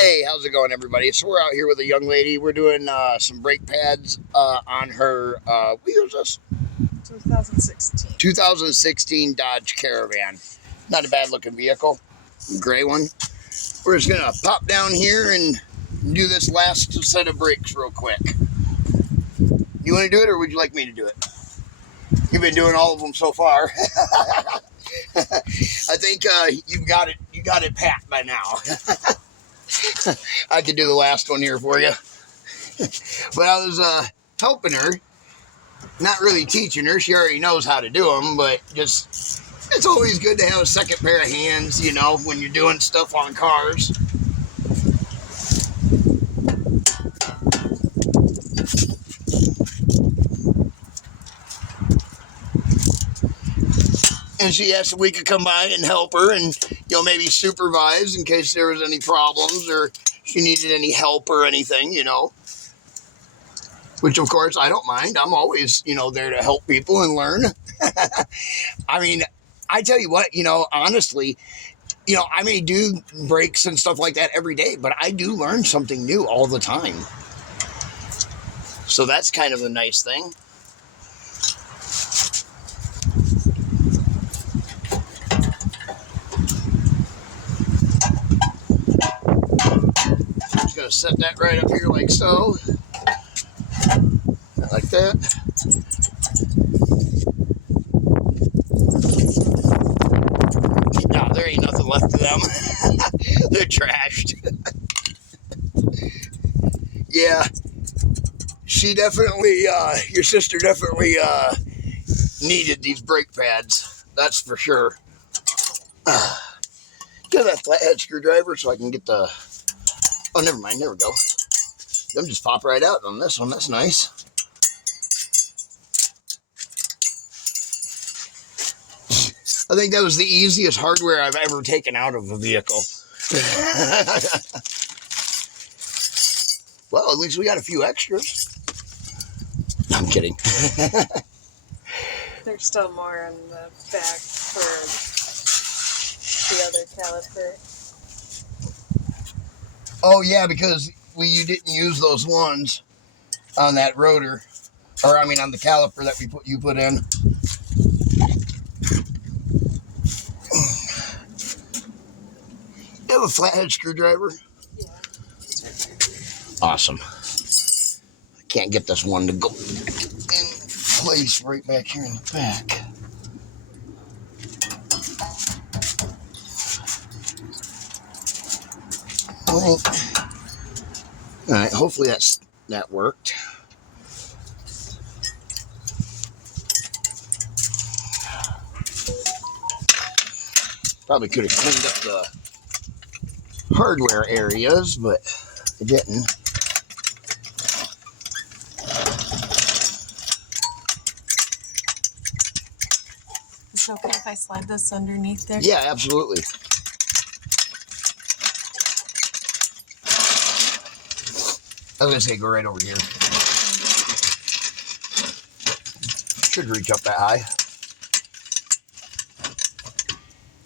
Hey, how's it going, everybody? So we're out here with a young lady. We're doing some brake pads on her, what year is this? 2016. 2016 Dodge Caravan. Not a bad looking vehicle. Gray one. We're just going to pop down here and do this last set of brakes real quick. You want to do it, or would you like me to do it? You've been doing all of them so far. I think you got it pat by now. I could do the last one here for you. But I was helping her, not really teaching her. She already knows how to do them, but just, it's always good to have a second pair of hands, you know, when you're doing stuff on cars. And she asked if we could come by and help her and, you know, maybe supervise in case there was any problems or she needed any help or anything, you know. Which, of course, I don't mind. I'm always, you know, there to help people and learn. I mean, I tell you what, you know, honestly, you know, I may do breaks and stuff like that every day, but I do learn something new all the time. So that's kind of a nice thing. Just gonna set that right up here like so. Like that. No, there ain't nothing left of them. They're trashed. Yeah. She definitely, your sister definitely needed these brake pads. That's for sure. Get that flathead screwdriver so I can get the... Oh, never mind. There we go. Them just pop right out on this one. That's nice. I think that was the easiest hardware I've ever taken out of a vehicle. Well, at least we got a few extras. I'm kidding. There's still more in the back for the other caliper. Oh, yeah, because you didn't use those ones on that rotor. Or, I mean, on the caliper that you put in. You have a flathead screwdriver? Yeah. Awesome. I can't get this one to go in place right back here in the back. All right, hopefully that worked. Probably could have cleaned up the hardware areas, but I didn't. Is it okay if I slide this underneath there? Yeah, absolutely. I was going to say, go right over here. Should reach up that high.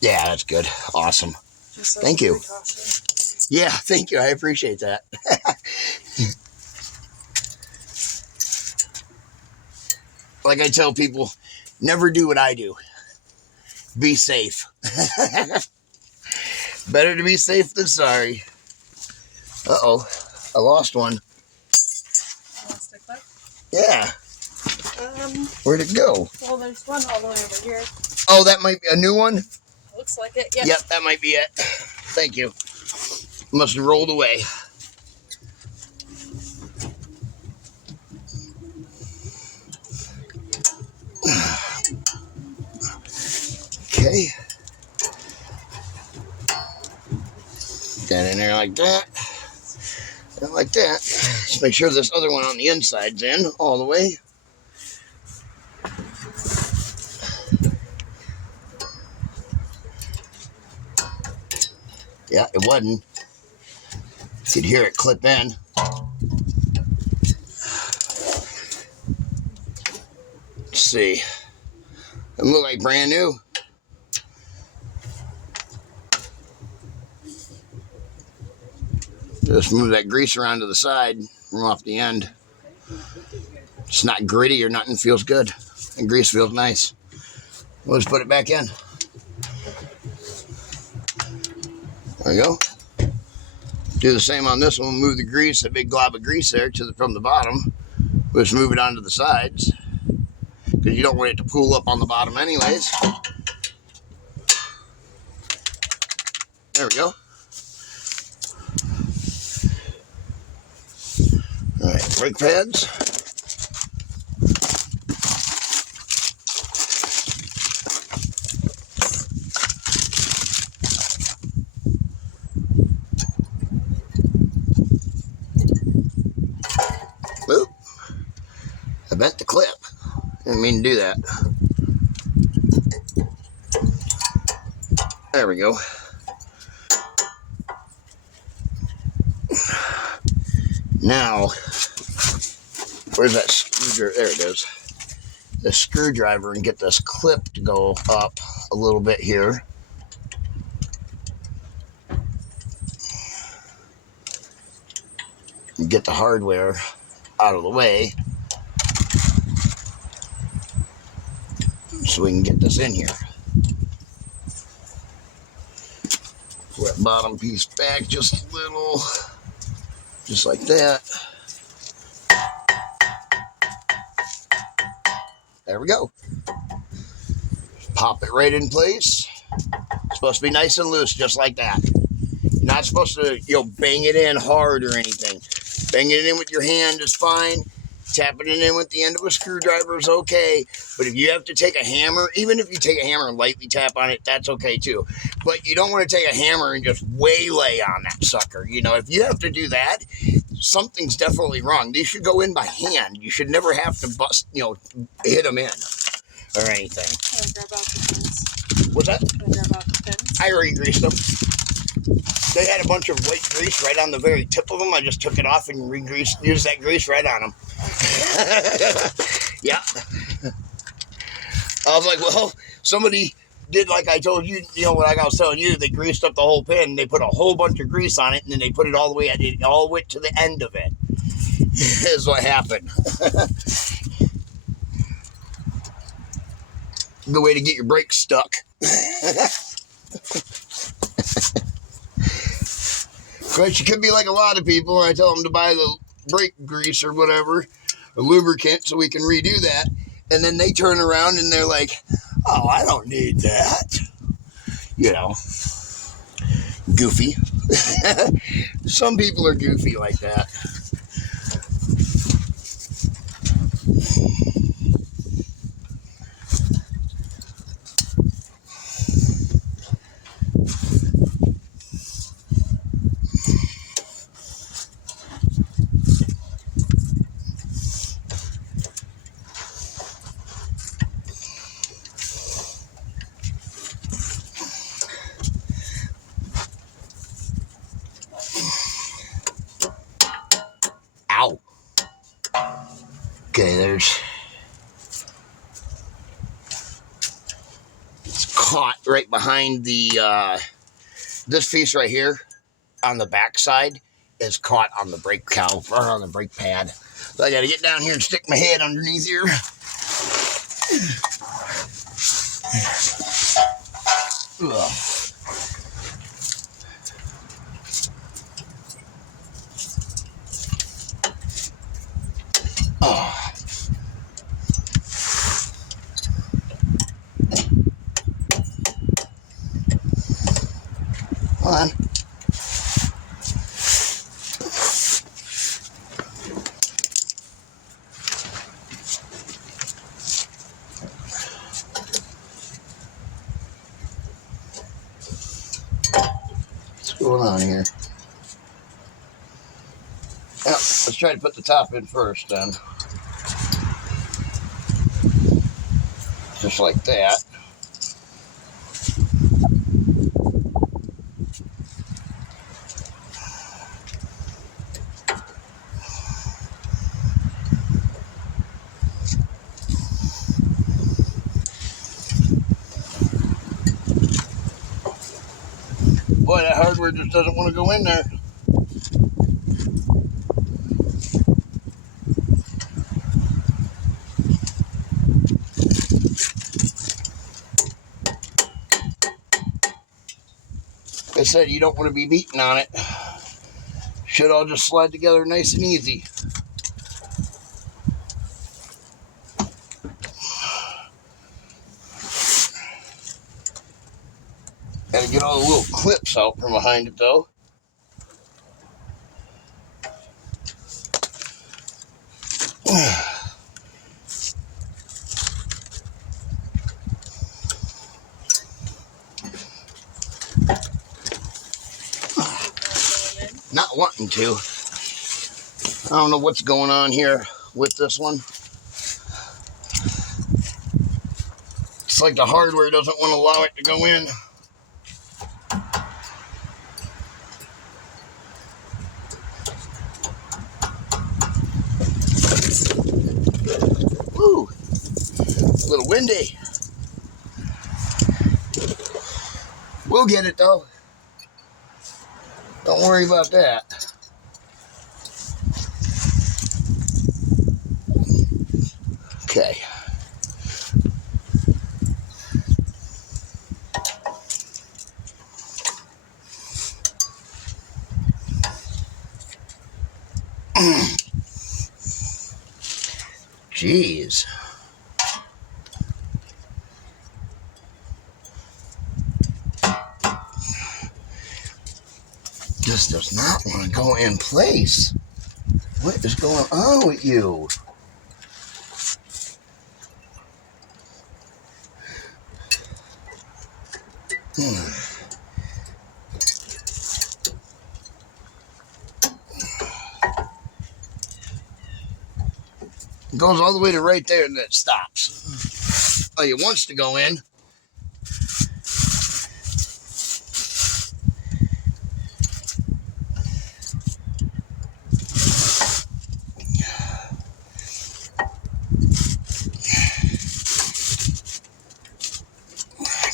Yeah, that's good. Awesome. Thank you. Precaution. Yeah, thank you. I appreciate that. Like I tell people, never do what I do. Be safe. Better to be safe than sorry. Uh-oh. I lost one. Lost a clip? Yeah. Where'd it go? Well, there's one all the way over here. Oh, that might be a new one? Looks like it, yeah. Yep, that might be it. Thank you. Must have rolled away. Okay. That in there like that. And like that. Just make sure this other one on the inside's in all the way. Yeah, it wasn't. You could hear it clip in. Let's see. It look like brand new. Just move that grease around to the side from off the end. It's not gritty or nothing. Feels good. And grease feels nice. We'll just put it back in. There you go. Do the same on this one. Move the grease, that big glob of grease there from the bottom. We'll just move it onto the sides because you don't want it to pool up on the bottom anyways. There we go. All right, brake pads. Oop. I bent the clip. Didn't mean to do that. There we go. Now, where's that screwdriver? There it is. The screwdriver, and get this clip to go up a little bit here. And get the hardware out of the way so we can get this in here. Pull that bottom piece back just a little, just like that. There we go. Pop it right in place. It's supposed to be nice and loose, just like that. You're not supposed to, bang it in hard or anything. Banging it in with your hand is fine. Tapping it in with the end of a screwdriver is okay. But if you have to take a hammer, even if you take a hammer and lightly tap on it, that's okay too. But you don't want to take a hammer and just waylay on that sucker. If you have to do that, something's definitely wrong. These should go in by hand. You should never have to hit them in or anything. Can I grab out the pins? What's that? Can I grab out the pins? I already greased them. They had a bunch of white grease right on the very tip of them. I just took it off and used that grease right on them. Yeah. I was like, well, somebody did like I told you, like I was telling you, they greased up the whole pin. They put a whole bunch of grease on it, and then they put it all the way to the end of it. Is what happened. Good way to get your brakes stuck. Of course, you could be like a lot of people. I tell them to buy the brake grease or whatever, a lubricant, so we can redo that. And then they turn around and they're like, oh, I don't need that. Goofy. Some people are goofy like that. Ow. Okay, it's caught right behind the, this piece right here on the back side is caught on the brake caliper, or on the brake pad. So I got to get down here and stick my head underneath here. Ugh. Oh. Hold on. What's going on here? Well, let's try to put the top in first then. Just like that. Boy, that hardware just doesn't want to go in there. I said, you don't want to be beating on it. Should all just slide together nice and easy. Gotta get all the little clips out from behind it though. Not wanting to. I don't know what's going on here with this one. It's like the hardware doesn't want to allow it to go in. Woo! A little windy. We'll get it though. Don't worry about that. Okay. Jeez. This does not want to go in place. What is going on with you? It goes all the way to right there and then it stops. Oh, it wants to go in.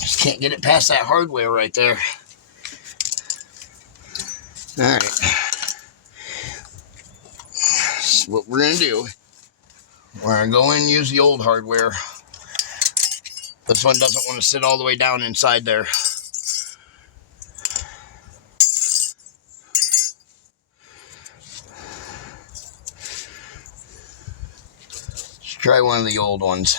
Just can't get it past that hardware right there. All right. That's what we're going to do. We're going to go in and use the old hardware. This one doesn't want to sit all the way down inside there. Let's try one of the old ones.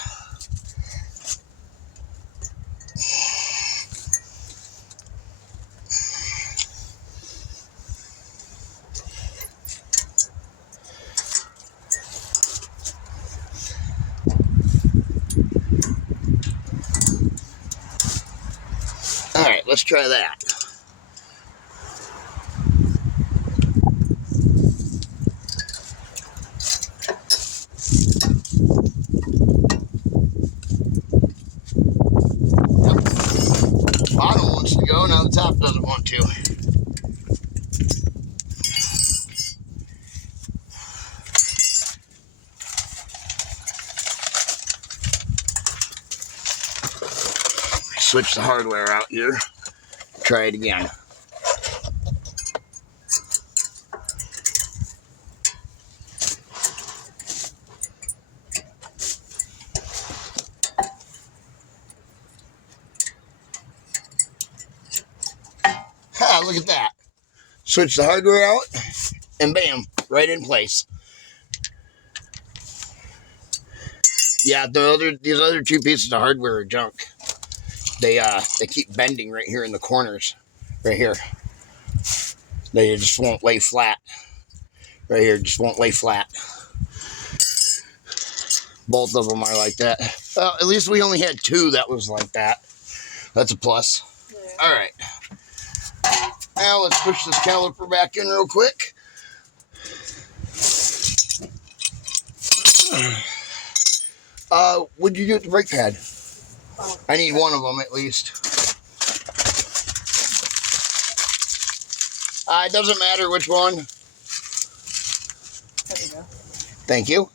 Alright, let's try that. Bottom wants to go, now the top doesn't want to. Switch the hardware out here. Try it again. Ha, look at that. Switch the hardware out and bam, right in place. Yeah, these other two pieces of hardware are junk. They keep bending right here in the corners. Right here. They just won't lay flat. Right here, just won't lay flat. Both of them are like that. Well, at least we only had two that was like that. That's a plus. Yeah. Alright. Now let's push this caliper back in real quick. What'd you do with the brake pad? Oh, I need one of them at least. It doesn't matter which one. There you go. Thank you.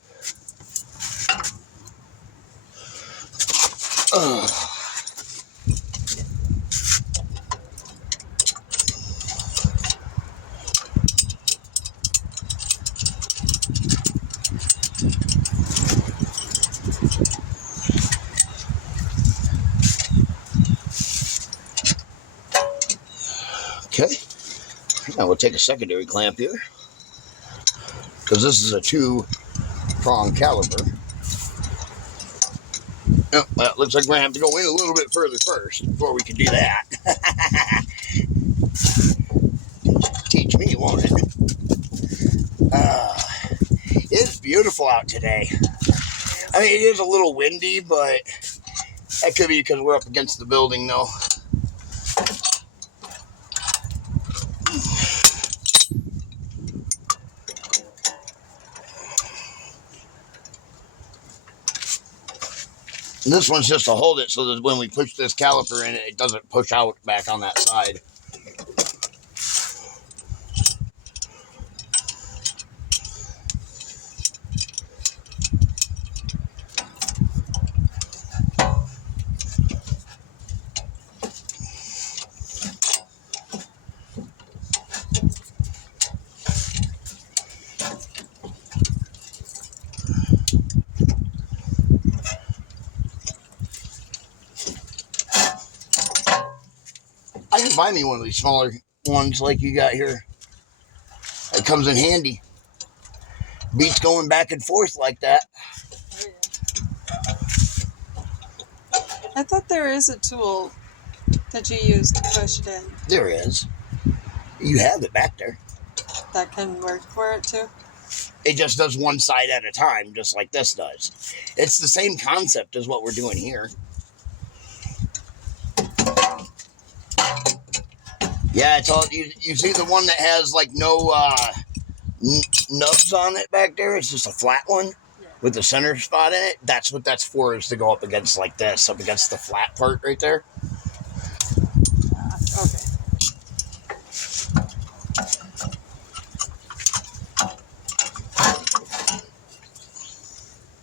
Now we'll take a secondary clamp here, because this is a 2-prong caliper. Oh, well, it looks like we're going to have to go in a little bit further first before we can do that. Teach me, won't it? It's beautiful out today. I mean, it is a little windy, but that could be because we're up against the building, though. And this one's just to hold it so that when we push this caliper in, it doesn't push out back on that side. I can buy me one of these smaller ones like you got here. It comes in handy. Beats going back and forth like that. Oh, yeah. I thought there is a tool that you use to push it in. There is. You have it back there. That can work for it too? It just does one side at a time, just like this does. It's the same concept as what we're doing here. Yeah, it's all you see the one that has like no nubs on it back there. It's just a flat one with the center spot in it. That's what that's for, is to go up against like this, up against the flat part right there. Okay.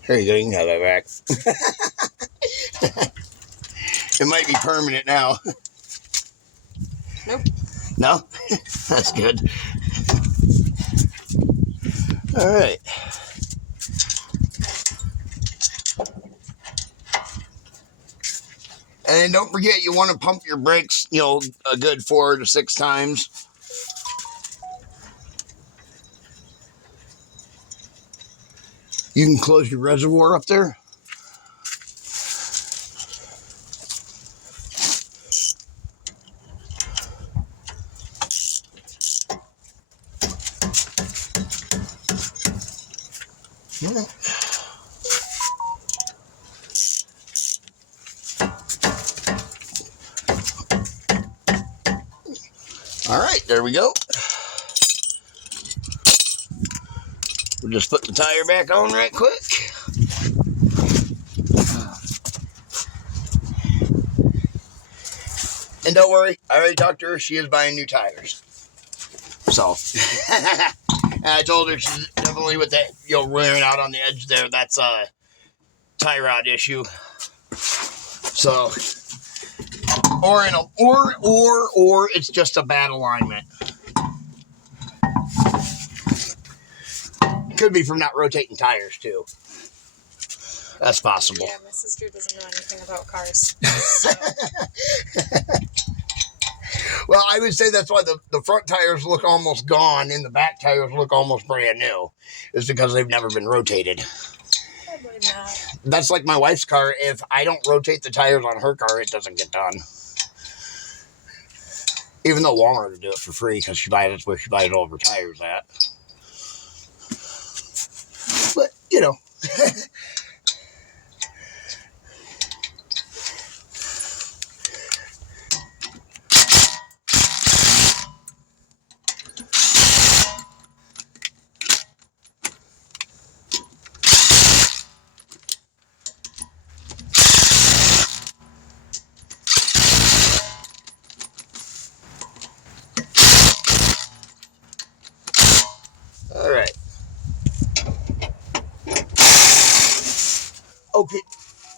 There you go. You can have that back. It might be permanent now. Nope. No? That's good. All right. And then don't forget, you want to pump your brakes, a good 4 to 6 times. You can close your reservoir up there. Yeah. All right, there we go. We'll just put the tire back on right quick. And don't worry, I already talked to her. She is buying new tires. So, and I told her she's definitely with that, wearing out on the edge there. That's a tie rod issue. So, or it's just a bad alignment. Could be from not rotating tires too. That's possible. Yeah, my sister doesn't know anything about cars. So. Well, I would say that's why the front tires look almost gone and the back tires look almost brand new. Is because they've never been rotated. Probably not. That's like my wife's car. If I don't rotate the tires on her car, it doesn't get done. Even though Walmart will do it for free because that's where she buys all of her tires at. But, all right. Okay.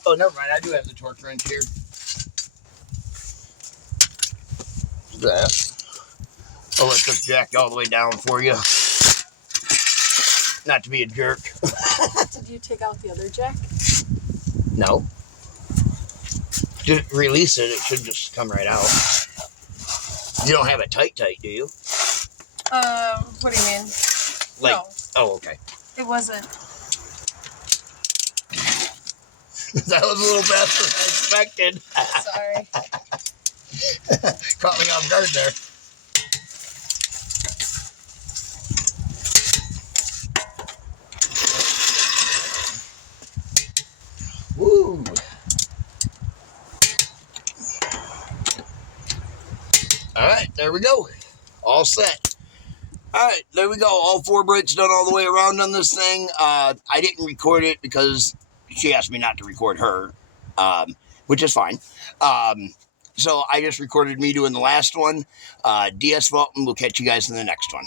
Oh, never mind. I do have the torque wrench here. That. I'll let this jack all the way down for you. Not to be a jerk. Did you take out the other jack? No. Just release it. It should just come right out. You don't have it tight, do you? What do you mean? Like, No, oh, okay. it wasn't. That was a little faster than I expected. Sorry. Caught me off guard there. Woo. All right, there we go. All set. All right, there we go. All 4 brakes done all the way around on this thing. I didn't record it because she asked me not to record her, which is fine. So I just recorded me doing the last one. DS Vault, and we'll catch you guys in the next one.